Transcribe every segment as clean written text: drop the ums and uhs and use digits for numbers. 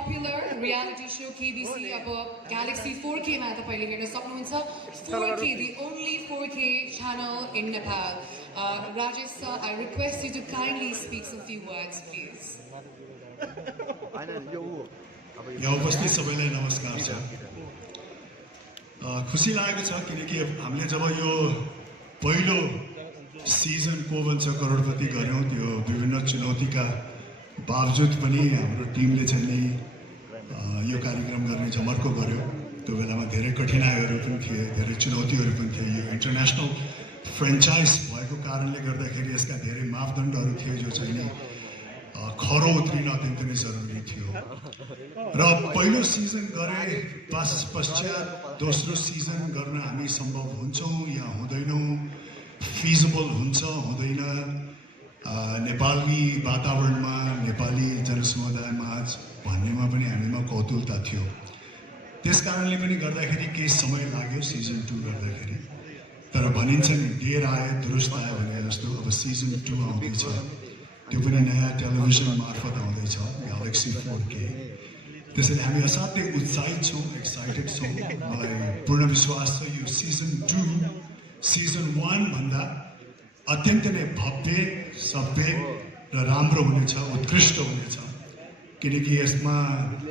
popular reality show KBC अब Galaxy 4K मा तपाईले हेर्न सक्नुहुन्छ 4K the only 4K channel in Nepal. Rajesh sir, I request you to kindly speak some few words please. यहाँ उपस्थित सबैलाई नमस्कार छ। खुसी लागेको छ किनकि हामीले जब यो पहिलो सिजन को भन्छ करोडपति गर्यौं त्यो विभिन्न चुनौतीका बावजुद पनि हाम्रो टिमले चाहिँ नि यो कार्यक्रम गर्ने जमर्को गर्यो। त्यो बेलामा धेरै कठिनाइहरू पनि थिए, धेरै चुनौतीहरू पनि थिए। यो इन्टरनेशनल फ्रेन्चाइज भएको कारणले गर्दाखेरि यसका धेरै मापदण्डहरू थिए जो चाहिँ नि खरो उत्रिन अत्यन्तै नै जरुरी थियो। र पहिलो सिजन गरे पश्चात दोस्रो सिजन गर्न हामी सम्भव हुन्छौं या हुँदैनौं, फिजिबल हुन्छ हुँदैन, नेपाली वातावरणमा नेपाली जनसमुदायमा भन्नेमा पनि हामीमा कौतुकता थियो। त्यसकारणले पनि गर्दाखेरि केही समय लाग्यो सिजन 2 गर्दाखेरि। तर भनिन्छ नि देर आए दुरुस्त आयो भने जस्तो अब सिजन 2 आउँदैछ, त्यो पनि नयाँ टेलिभिजन मार्फत आउँदैछ ग्यालेक्सी 4K। त्यसैले हामी असाध्यै उत्साहित छौं, एक्साइटेड छौं। मलाई पूर्ण विश्वास छ यो सिजन 2 सिजन 1 भन्दा अत्यन्तै नै भव्य, सभ्य र राम्रो हुनेछ, उत्कृष्ट हुनेछ। किनकि यसमा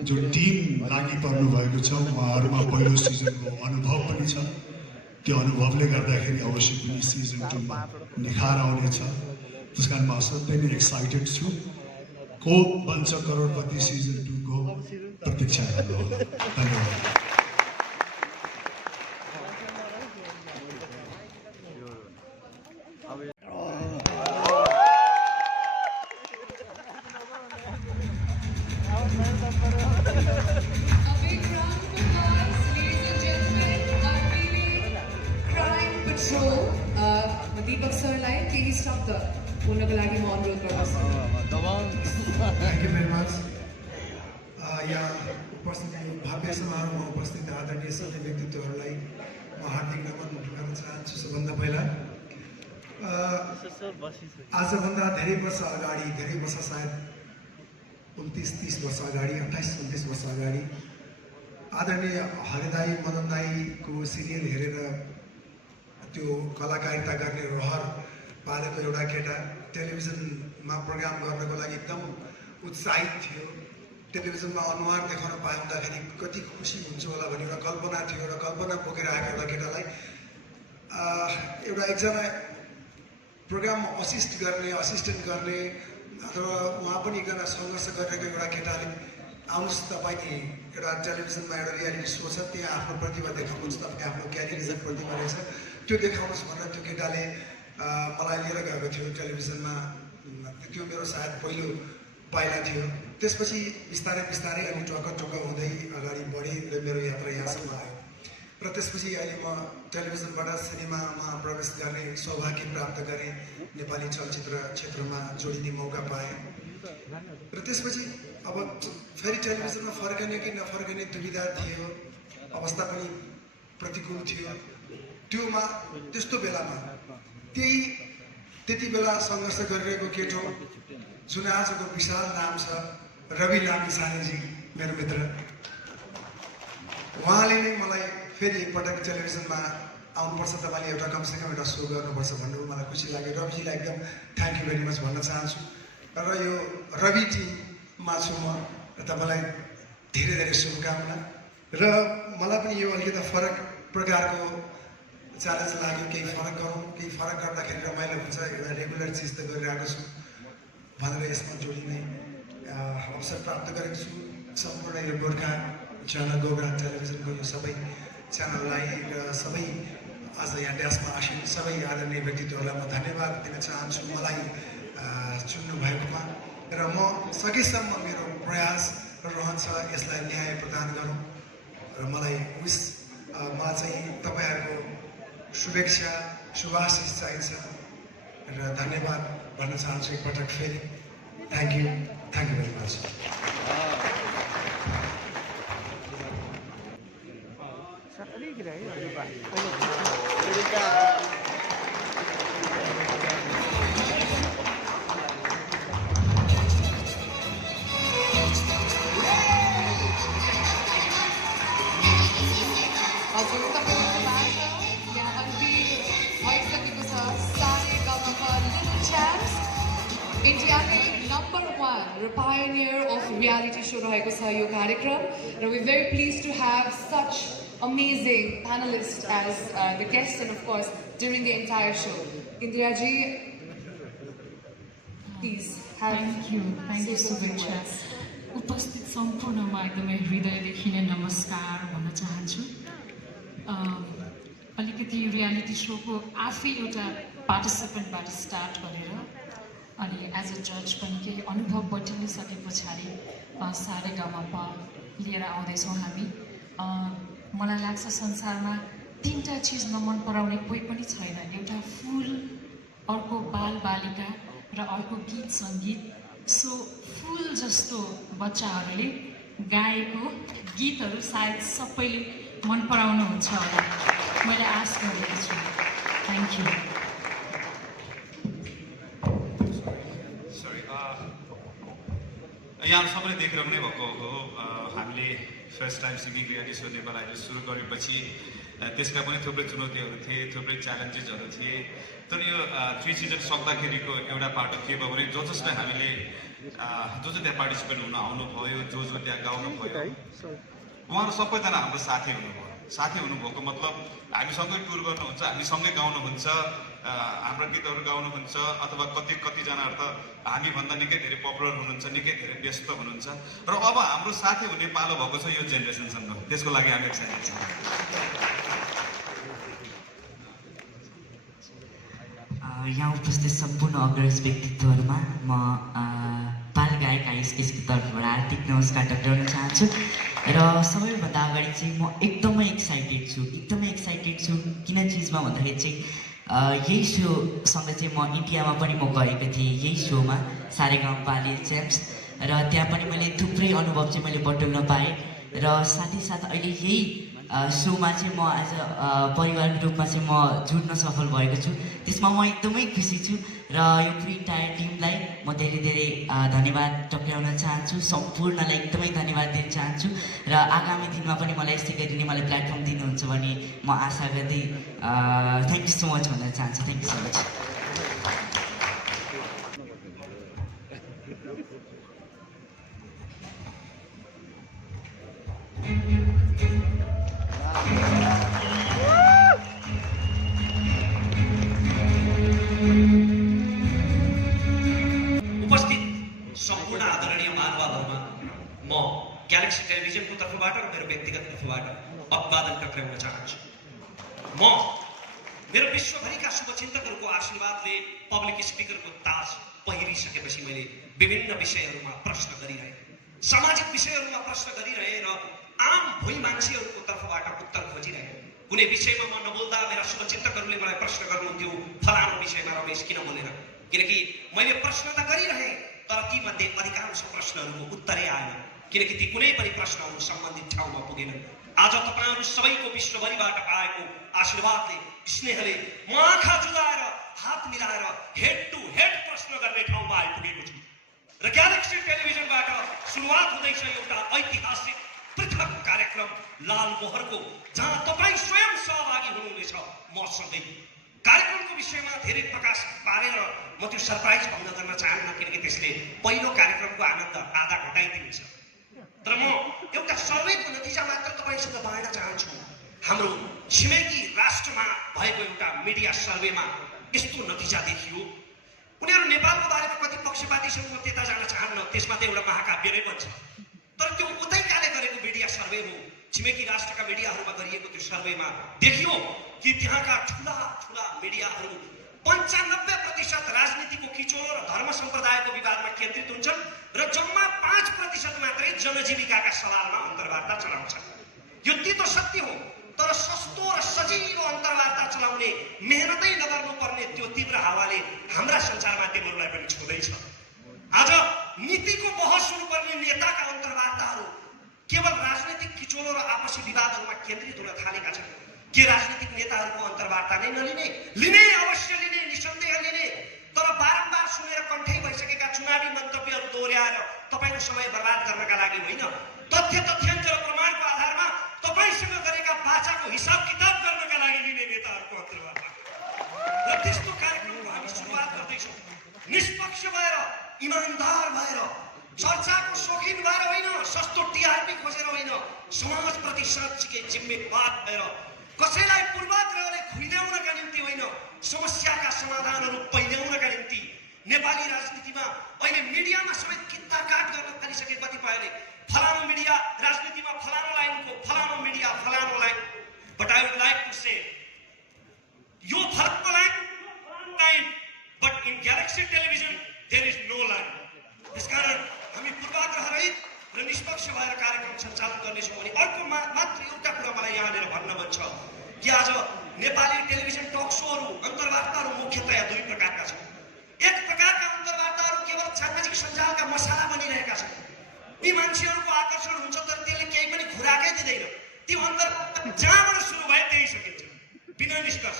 जो टिम लागि पर्नु भएको छ उहाँहरुमा पहिलो सिजनको अनुभव पनि छ। त्यो अनुभवले गर्दाखेरि अवश्य पनि सिजन 2 मा निखार आउनेछ। त्यसकारण म असाध्यै नै एक्साइटेड छु। को बन्छ करोडपति सिजन 2 को प्रतीक्षा गर्नुहोला। धन्यवाद। दीपक सरलाई केही शब्द बोल्नको लागि म अनुरोध गर्दछु। Thank you very much. यहाँ उपस्थित भव्य समारोहमा उपस्थित आदरणीय सबै व्यक्तित्वहरूलाई म हार्दिक नमन गर्न चाहन्छु। सबभन्दा पहिला आजभन्दा धेरै वर्ष अगाडि, धेरै वर्ष सायद 29-30 वर्ष अगाडि, 28-29 वर्ष अगाडि आदरणीय हरिदाई मदन दाईको सिरियल हेरेर त्यो कलाकारिता गर्ने रहर पालेको एउटा केटा टेलिभिजनमा प्रोग्राम गर्नको लागि एकदम उत्साहित थियो। टेलिभिजनमा अनुहार देखाउन पाउँदाखेरि कति खुसी हुन्छ होला भन्ने एउटा कल्पना थियो। एउटा कल्पना बोकेर आएको एउटा केटालाई एउटा एकजना प्रोग्राम असिस्टेन्ट गर्ने अथवा उहाँ पनि एकजना सङ्घर्ष गरेको एउटा केटाले आउनुहोस् तपाईँ एउटा टेलिभिजनमा एउटा रियालिटी सो छ, त्यहाँ आफ्नो प्रतिभा देखाउनुहोस्, तपाईँको आफ्नो क्यारियरिजम प्रतिभा रहेछ, त्यो देखाउनुहोस् भनेर त्यो केटाले मलाई लिएर गएको थियो टेलिभिजनमा। त्यो मेरो सायद पहिलो पाइला थियो। त्यसपछि बिस्तारै बिस्तारै अनि टक्क हुँदै अगाडि बढेँ र मेरो यात्रा यहाँसम्म आयो। र त्यसपछि अहिले म टेलिभिजनबाट सिनेमामा प्रवेश गर्ने सौभाग्य प्राप्त गरेँ। नेपाली चलचित्र क्षेत्रमा जोडिने मौका पाएँ र त्यसपछि अब फेरि टेलिभिजनमा फर्कने कि नफर्कने दुविधा थियो, अवस्था पनि प्रतिकूल थियो। त्योमा त्यस्तो बेलामा त्यति बेला सङ्घर्ष गरिरहेको केटो जुन आजको विशाल नाम छ रवि लामिछानेजी, मेरो मित्र, उहाँले नै मलाई फेरि एकपटक टेलिभिजनमा आउनुपर्छ, तपाईँले एउटा कमसेकम एउटा सो गर्नुपर्छ भन्नु मलाई खुसी लाग्यो। रविजीलाई एकदम थ्याङ्क यू भेरी मच भन्न चाहन्छु। र यो रवि टिममा छु म र तपाईँलाई धेरै धेरै शुभकामना। र मलाई पनि यो अलिकति फरक प्रकारको च्यालेन्ज लाग्यो, केही फरक गरौँ, केही फरक गर्दाखेरि रमाइलो हुन्छ, एउटा रेगुलर चिज त गरिरहेको छु भनेर यसमा जोडिने अवसर प्राप्त गरेको छु। सम्पूर्ण यो गोर्खा च्यानल, गोर्खा टेलिभिजनको यो सबै च्यानललाई र सबै आज यहाँ ड्यासमा आसिन सबै आदरणीय व्यक्तित्वहरूलाई म धन्यवाद दिन चाहन्छु मलाई चुन्नु भएकोमा। र म सकेसम्म मेरो प्रयास रहन्छ यसलाई न्याय प्रदान गरौँ र मलाई चाहिँ तपाईँहरूको शुभेच्छा, शुभाशिष चाहिन्छ र धन्यवाद भन्न चाहन्छु एकपटक फेरि। Thank you very much. र pioneer of reality show रहेको छ यो कार्यक्रम र we're very pleased to have such amazing panelists as the guests and of course during the entire show. Indira ji, please have Thank you so much. उपस्थित सम्पूर्णमा एकदमै हृदयदेखि नै नमस्कार भन्न चाहन्छु। अलिकति रियालिटी शोको आफै एउटा पार्टिसिपेन्टबाट स्टार्ट गरेर अनि एज अ जज पनि केही अनुभव बटुलिसके पछाडि सारेगामापा लिएर आउँदैछौँ हामी। मलाई लाग्छ संसारमा तीनटा चिज नमन पराउने कोही पनि छैन, एउटा फुल, अर्को बालबालिका र अर्को गीत सङ्गीत। सो फुल जस्तो बच्चाहरूले गाएको गीतहरू सायद सबैले मन पराउनुहुन्छ होला, मैले आश गरेको छु। Thank you. यहाँ सबैले देखिरहनु नै भएको हो। हामीले first time singing reality show Nepal idol सुरु गरेपछि त्यसका पनि थुप्रै चुनौतीहरू थिए, थुप्रै च्यालेन्जेसहरू थिए। तर यो 3 सिजन सक्दाखेरिको एउटा पाटो के भयो भने जसलाई हामीले जो त्यहाँ पार्टिसिपेट हुन आउनुभयो, जो त्यहाँ गाउनु भयो, उहाँहरू सबैजना हाम्रो साथी हुनुभयो। साथी हुनुभएको मतलब हामीसँगै टुर गर्नुहुन्छ, हामीसँगै गाउनुहुन्छ, हाम्रो गीतहरू गाउनुहुन्छ, अथवा कतिजनाहरू त हामीभन्दा निकै धेरै पपुलर हुनुहुन्छ, निकै धेरै व्यस्त हुनुहुन्छ। र अब हाम्रो साथी हुने पालो भएको छ यो जेनेरेसनसँग, त्यसको लागि हामी एक्साइटेड छौँ। यहाँ उपस्थित सम्पूर्ण अग्रज व्यक्तित्वहरूमा म बाल गायक आइएसकेसको तर्फबाट हार्दिक नमस्कार टक्राउन चाहन्छु। र सबैभन्दा अगाडि चाहिँ म एकदमै एक्साइटेड छु। किन चिजमा भन्दाखेरि चाहिँ यही सोसँग चाहिँ म इन्डियामा पनि म गएको थिएँ, यही सोमा सारेगामा लिटिल च्याम्प्स, र त्यहाँ पनि मैले थुप्रै अनुभव चाहिँ मैले बटुल्न पाएँ। र साथै साथ अहिले यही सोमा चाहिँ म एज अ परिवारको रूपमा चाहिँ म जुट्न सफल भएको छु, त्यसमा म एकदमै खुसी छु। र यो पुरै इन्टायर टिमलाई म धेरै धेरै धन्यवाद टक्राउन चाहन्छु, सम्पूर्णलाई एकदमै धन्यवाद दिन चाहन्छु। र आगामी दिनमा पनि मलाई यस्तै गरी मलाई प्लेटफर्म दिनुहुन्छ भने म आशा गर्दै थ्याङ्क यू सो मच भन्न चाहन्छु। Thank you so much. Galaxy टेलिभिजनको तर्फबाट र मेरो व्यक्तिगत तर्फबाट अभिवादन टक्राउन चाहन्छु। म मेरो विश्वभरिका शुभचिन्तकहरूको आशीर्वादले पब्लिक स्पिकरको ताज पहिरिसकेपछि मैले विभिन्न विषयहरूमा प्रश्न गरिरहेँ, सामाजिक विषयहरूमा प्रश्न गरिरहेँ र आम भोइ मान्छेहरूको तर्फबाट उत्तर खोजिरहेँ। कुनै विषयमा म नबोल्दा मेरा शुभचिन्तकहरूले मलाई प्रश्न गर्नुहुन्थ्यो, फलानु विषयमा रमेश किन बोलेन? किनकि मैले प्रश्न त गरिरहेँ, तर तीमध्ये अधिकांश प्रश्नहरूको उत्तरै आएन, किनकि ती कुनै पनि प्रश्नहरू सम्बन्धित ठाउँमा पुगेनन्। आज तपाईहरू सबैको विश्वभरिबाट पाएको आशीर्वादले, स्नेहले म आँखा जुदाएर हात मिलाएर हेड टु हेड प्रश्न गर्ने ठाउँमा आइपुगेको छु। र ग्यालेक्सी टेलिभिजनबाट सुरुवात हुँदैछ एउटा ऐतिहासिक पृथक कार्यक्रम लाल मोहरको, जहाँ तपाईँ स्वयं सहभागी हुनुहुनेछ मसँगै। कार्यक्रमको विषयमा धेरै प्रकाश पारेर म त्यो सरप्राइज भङ्ग गर्न चाहन्न, किनकि त्यसले पहिलो कार्यक्रमको आनन्द आधा घटाइदिन्छ। तर म एउटा सर्वेको नतिजा मात्र तपाईसँग बाँड्न चाहन्छु। हाम्रो छिमेकी राष्ट्रमा भएको एउटा मिडिया सर्वेमा यस्तो नतिजा देखियो। उनीहरू नेपालको बारेमा कति पक्षपाती छन् म त्यता जान चाहन्न, त्यसमा त एउटा महाकाव्य नै बन्छ। तर त्यो उतैकाले गरेको मिडिया सर्वे हो। छिमेकी राष्ट्रका मिडियाहरूमा गरिएको त्यो सर्वेमा देखियो कि त्यहाँका ठुला ठुला मिडियाहरू 95% राजनीतिको खिचोलो र धर्म सम्प्रदायको विवादमा केन्द्रित हुन्छन् र जम्मा 5% मात्रै जनजीविकाका सवालमा अन्तर्वार्ता चलाउँछन्। यो तितो सत्य हो, तर सस्तो र सजिलो अन्तर्वार्ता चलाउने मेहनतै नगर्नुपर्ने त्यो तीव्र हावाले हाम्रा सञ्चार माध्यमहरूलाई पनि छुँदैछ। आज नीतिको बहस हुनुपर्ने नेताका अन्तर्वार्ताहरू केवल राजनीतिक खिचोलो र आपसी विवादहरूमा केन्द्रित हुन थालेका छन्। के राजनीतिक नेताहरूको अन्तर्वार्ता नै नलिने? लिने, अवश्य लिने, निसन्देह लिने, तर बारम्बार सुनेर कण्ठै भइसकेका चुनावी मन्तव्यहरू दोहोर्याएर तपाईँको समय बर्बाद गर्नका लागि होइन, तथ्य तथ्याङ्क र प्रमाणको आधारमा तपाईँसँग गरेका वाचाको हिसाब किताब गर्नका लागि लिने नेताहरूको अन्तर्वार्ता। र त्यस्तो कार्यक्रमको हामी सुरुवात गर्दैछौँ। निष्पक्ष भएर, इमान्दार भएर, चर्चाको शौकीन भएर होइन, सस्तो टिआरपी खोजेर होइन, समाजप्रति साँच्चीकै जिम्मेवार भएर, कसैलाई पूर्वाग्रहले खुइल्याउनका निम्ति होइन, समस्याका समाधानहरू पहिल्याउनका निम्ति। नेपाली राजनीतिमा अहिले मिडियामा समेत किता काट गर्न थालिसके कतिपयले, फलानु मिडिया राजनीतिमा फलानु लाइनको, फलानु मिडिया फलानु line. But I would like to say यो फलानु line, but in Galaxy television there is no line. त्यसकारण हामी पूर्वाग्रह रहित र निष्पक्ष भएर कार्यक्रम सञ्चालन गर्नेछौँ। अनि अर्को मात्र एउटा कुरा मलाई यहाँनिर भन्न मन छ कि आज नेपाली टेलिभिजन टक सोहरू, अन्तर्वार्ताहरू मुख्यतया दुई प्रकारका छन्। एक प्रकारका अन्तर्वार्ताहरू केवल सामाजिक सञ्जालका मसाला बनिरहेका छन्। ती मान्छेहरूको आकर्षण हुन्छ तर त्यसले केही पनि खुराकै दिँदैन। ती अन्तर्वार्ता जहाँबाट सुरु भए त्यही सकिन्छ बिना निष्कर्ष।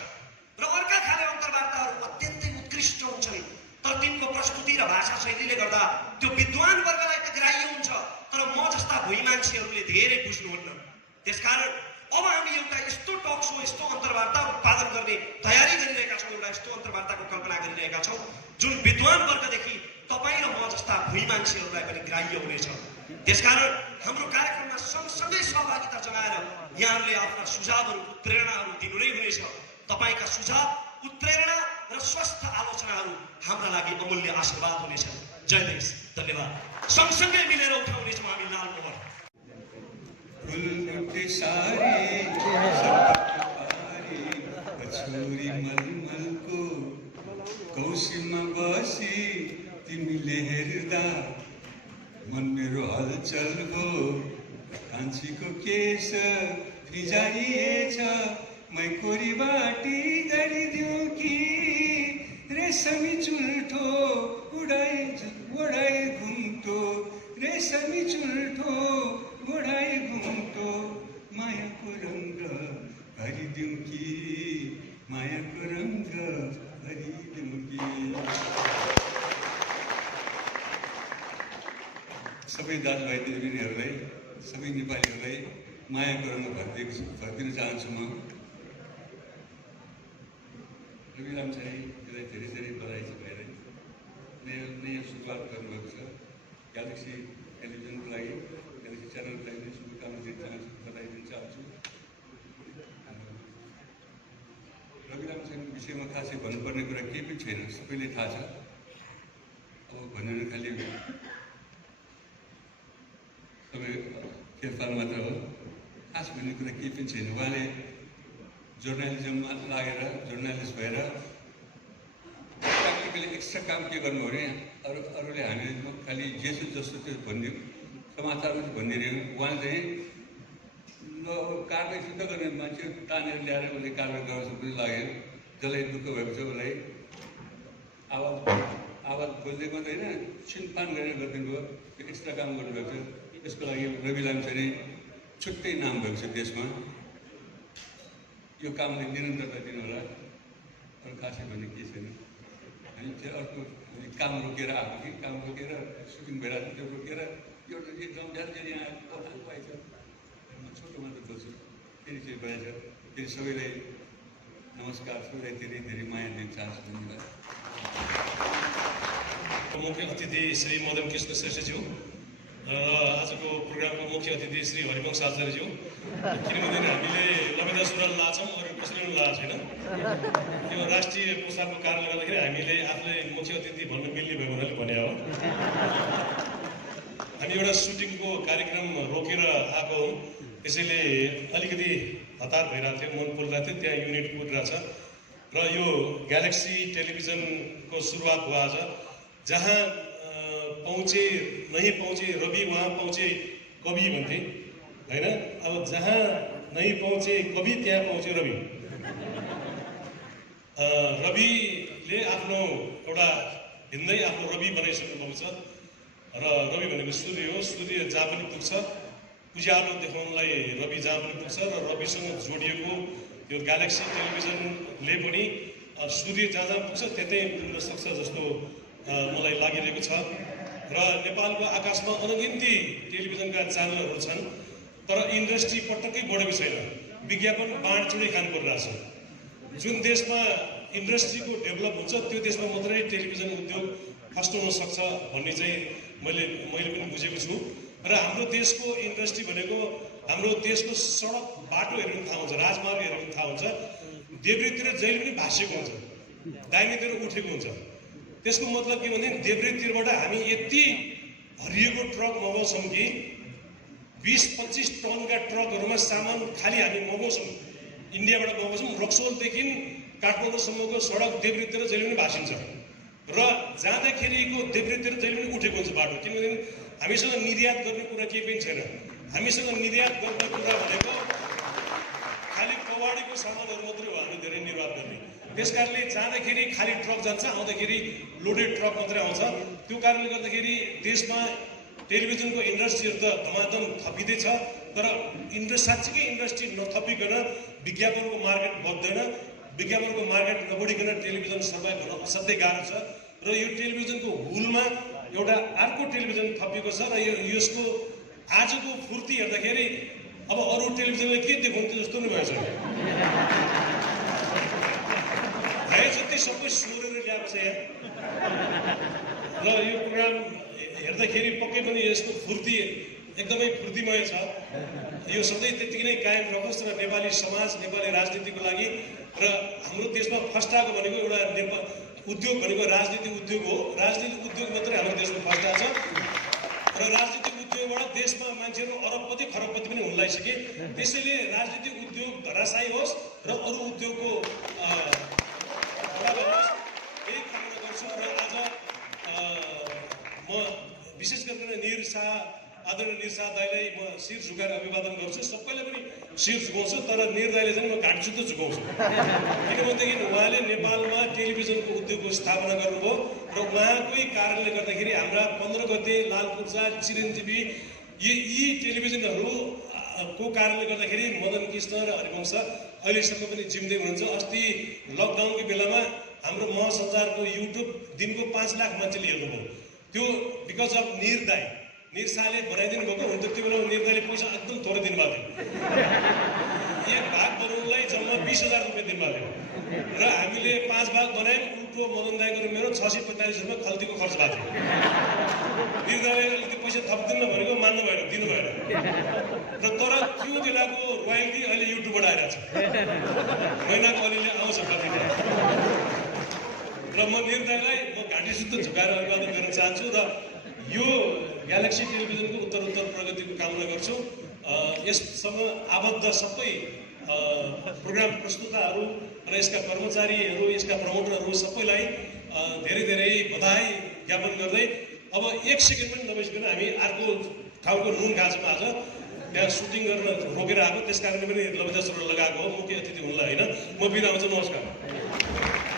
र अर्का खाले अन्तर्वार्ताहरू अत्यन्तै उत्कृष्ट हुन्छन् तर तिनको प्रस्तुति र भाषा शैलीले गर्दा त्यो विद्वान वर्गलाई त ग्राह्य हुन्छ तर म जस्ता भुइँ मान्छेहरूले धेरै बुझ्नुहुन्न। त्यसकारण अब हामी एउटा यस्तो टक सो, यस्तो अन्तर्वार्ता उत्पादन गर्ने तयारी गरिरहेका छौँ, एउटा यस्तो अन्तर्वार्ताको कल्पना गरिरहेका छौँ जुन विद्वान वर्गदेखि तपाईँ र म जस्ता भुइँ मान्छेहरूलाई पनि ग्राह्य हुनेछ। त्यसकारण हाम्रो कार्यक्रममा सँगसँगै सहभागिता जनाएर यहाँहरूले आफ्ना सुझावहरू, उत्प्रेरणाहरू दिनु नै हुनेछ। तपाईँका सुझाव, उत्प्रेरणा र स्वस्थ आलोचनाहरू हाम्रा लागि अमूल्य आशीर्वाद हुनेछन्। जय देश, धन्यवाद। सँगसँगै मिलेर उठाउनेछौँ हामी लाल मोहर। छोरी मलमलको कौशीमा बसी तिमीले हेर्दा मन मेरो हलचल हो। कान्छीको केस फिजाइएछ, मै कोरी बाटी गरिदिउँ कि रेशमी चुल्ठो उडाई घुम्टो, रेशमी चुल्ठो उडाई घुम्टो, मायाको रङ्ग भरिदिउँ कि, मायाको रङ्ग भरिदिउँ कि। सबै दाजुभाइ दिदीबहिनीहरूलाई, सबै नेपालीहरूलाई मायाको रङ्ग भरिदिन चाहन्छु म। रवि लामिछानेलाई धेरै धेरै बधाई छ भाइलाई। नयाँ सुरुवात गर्नुभएको छ। ग्यालेक्सी टेलिभिजनको लागि, ग्यालेक्सी च्यानलको लागि शुभकामना दिन चाहन्छु, बधाई दिन चाहन्छु। रवि लामिछानेको विषयमा खासै भन्नुपर्ने कुरा केही पनि छैन, सबैले थाहा छ। अब भनेर खालि सबै खेलपाल मात्र हो, खास भन्ने कुरा केही पनि छैन। उहाँले जर्नलिजममा लागेर, जर्नलिस्ट भएर प्र्याक्टिकली एक्स्ट्रा काम के गर्नु हो भने अरूले हामीले खालि जेसो जस्तो त्यो भनिदिउँ, समाचारमा चाहिँ भनिदिने। उहाँले चाहिँ ल कारवाही सिद्ध गर्ने मान्छे तानेर ल्याएर उसले कारवाही गर्न पनि लाग्यो। जसलाई दुःख भएको छ उसलाई आवाज बोल्दै मात्रै होइन, छिनफान गरेर गरिदिनु भयो। त्यो एक्स्ट्रा काम गर्नुभएको छ। यसको लागि रवि लामिछाने छुट्टै नाम भएको छ देशमा। यो कामले निरन्तरता दिनु होला, अरू खासै भन्ने केही छैन। हामी चाहिँ अर्को काम रोकेर आएको कि काम रोकेर सुटिङ भइरहेको त्यो रोकेर एउटा एकदम जान्थेरि यहाँ कथाहरू पाइन्छ। म छोटो मात्र बोल्छु, फेरि चाहिँ भएछ। फेरि सबैलाई नमस्कार, सबैलाई धेरै धेरै माया दिन चाहन्छु। धन्यवाद। मुख्य अतिथि श्री मदन कृष्ण श्रेष्ठज्यू र आजको प्रोग्रामको मुख्य अतिथि श्री हरिवंश आचार्यज्यू। किनभने हामीले लमेदा सुरुवाल लाछौँ, अरू कसैले पनि लाएको छैन। यो राष्ट्रिय पोसाकको कारणले गर्दाखेरि हामीले आफूले मुख्य अतिथि भन्नु मिल्ने भयो भनेर भने हो। हामी एउटा सुटिङको कार्यक्रम रोकेर आएको हौँ, त्यसैले अलिकति हतार भइरहेको थियो, मन परिरहेको थियो। त्यहाँ युनिट कुदिरहेको छ र यो ग्यालेक्सी टेलिभिजनको सुरुवात भयो आज। जहाँ पहुँचे नहीं पहुँचे रवि वहाँ पहुँचे कवि भन्थे होइन। अब जहाँ नहीं पहुँचे कवि त्यहाँ पहुँचे रवि। रविले आफ्नो एउटा भिन्दै आफ्नो रवि बनाइसक्नु भएको छ र रवि भनेको सूर्य हो। सूर्य जहाँ पनि पुग्छ, उज्यालो देखाउनलाई रवि जहाँ पनि पुग्छ र रविसँग जोडिएको यो ग्यालेक्सी टेलिभिजनले पनि सूर्य जहाँ जहाँ पुग्छ त्यतै पुग्न सक्छ जस्तो मलाई लागिरहेको छ। र नेपालको आकाशमा अनगिन्ती टेलिभिजनका च्यानलहरू छन् तर इन्डस्ट्री पटक्कै बढेको छैन। विज्ञापन बाँडचुँडै खानु परिरहेछ। जुन देशमा इन्डस्ट्रीको डेभलप हुन्छ त्यो देशमा मात्रै टेलिभिजन उद्योग फस्टाउन सक्छ भन्ने चाहिँ मैले पनि बुझेको छु र हाम्रो देशको इन्डस्ट्री भनेको हाम्रो देशको सडक बाटोहरू पनि थाहा हुन्छ, राजमार्गहरू पनि थाहा हुन्छ, देब्रेतिर जहिले पनि भाँसिएको हुन्छ, दाहिनेतिर उठेको हुन्छ। त्यसको मतलब के भने देब्रेतिरबाट हामी यति हरिएको ट्रक मगाउँछौँ कि 20-25 टनका ट्रकहरूमा सामान खाली हामी मगाउँछौँ, इन्डियाबाट मगाउँछौँ। रक्सोलदेखि काठमाडौँसम्मको सडक देब्रेतिर जहिले पनि भाँसिन्छ र जाँदाखेरिको देब्रेतिर जहिले पनि उठेको हुन्छ बाटो, किनभने हामीसँग निर्यात गर्ने कुरा केही पनि छैन। हामीसँग निर्यात गर्ने कुरा भनेको खालि कवाडीको सामानहरू मात्रै हो हामी धेरै निर्यात गर्ने। त्यस कारणले जाँदाखेरि खाली ट्रक जान्छ, आउँदाखेरि लोडेड ट्रक मात्रै आउँछ। त्यो कारणले गर्दाखेरि देशमा टेलिभिजनको इन्डस्ट्रीहरू त धमाधम थपिँदैछ, तर साँच्चीकै इन्डस्ट्री नथपिकन विज्ञापनको मार्केट बढ्दैन। विज्ञापनको मार्केट नबढिकन टेलिभिजन सर्भाइभ हुन असाध्यै गाह्रो छ र यो टेलिभिजनको हुलमा एउटा अर्को टेलिभिजन थपिएको छ र यसको आजको फुर्ती हेर्दाखेरि अब अरू टेलिभिजनले के देखाउँथ्यो जस्तो नै भएछ। भए जति सबै सोरेर ल्याएको छ यहाँ र यो प्रोग्राम हेर्दाखेरि पक्कै पनि यसको फुर्ती एकदमै फुर्तिमय छ। यो सधैँ त्यतिकै नै कायम रहोस् र नेपाली समाज, नेपाली राजनीतिको लागि र हाम्रो देशमा फस्टाएको भनेको एउटा नेपाल उद्योग भनेको राजनीतिक उद्योग हो। राजनीतिक उद्योग मात्रै हाम्रो देशमा फस्टा छ र राजनीतिक उद्योगबाट देशमा मान्छेहरू अरबपति खरबपति पनि हुन लागिसके। त्यसैले राजनीतिक उद्योग धराशायी होस् र अरू उद्योगको बढावा होस्, यही कामना गर्छु। र आज म विशेष गरेर आदरणीय निर शाह दाईलाई म शिर झुकाएर अभिवादन गर्छु। सबैले पनि शिर झुकाउँछु, तर निर दाईले चाहिँ म घाँटी सुत्तो झुकाउँछु। किनभनेदेखि उहाँले नेपालमा टेलिभिजनको उद्योगको स्थापना गर्नुभयो र उहाँकै कारणले गर्दाखेरि हाम्रा 15 गते लालपुर्जा, चिरञ्जीवी यी टेलिभिजनहरूको कारणले गर्दाखेरि मदन कृष्ण र हरिवंश अहिलेसम्म पनि जिउँदै हुनुहुन्छ। अस्ति लकडाउनको बेलामा हाम्रो महासञ्चारको युट्युब दिनको 5 लाख मान्छेले हेर्नुभयो। त्यो बिकज अफ निर दाई, निर शाहले बनाइदिनु भएको हुन्छ। त्यो बेला निर दाईले पैसा एकदम थोरै दिनुभएको थियो। एक भाग बनाउनुलाई जम्मा 20,000 रुपियाँ दिनुभएको थियो र हामीले 5 भाग बनायौँ। उल्टो मदन दाईको र मेरो 645 रुपियाँ खल्तीको खर्च भएको थियो। निर दाईले अलिकति पैसा थपिदिनु भनेको मान्नु भएन, दिनु भएन र तर त्यो बेलाको रोयल्टी अहिले युट्युबबाट आइरहेको छ। महिनाको अलिअलि आउँछ कतिपय र म निर दाईलाई म घाँटी सुत्तो झुकाएर अभिवादन गर्न चाहन्छु र यो ग्यालेक्सी टेलिभिजनको उत्तरोत्तर प्रगतिको कामना गर्छु। यससँग आबद्ध सबै प्रोग्राम प्रस्तुताहरू र यसका कर्मचारीहरू, यसका प्रमोटरहरू सबैलाई धेरै धेरै बधाई ज्ञापन गर्दै अब 1 सेकेन्ड पनि नबसिकन हामी अर्को ठाउँको नुन खाछौँ। आज त्यहाँ सुटिङ गर्न रोकेर आएको, त्यस कारणले पनि लभ्यदस्त्र लगाएको हो। मुख्य अतिथि हुनलाई होइन। म बिदा हुन्छु। नमस्कार।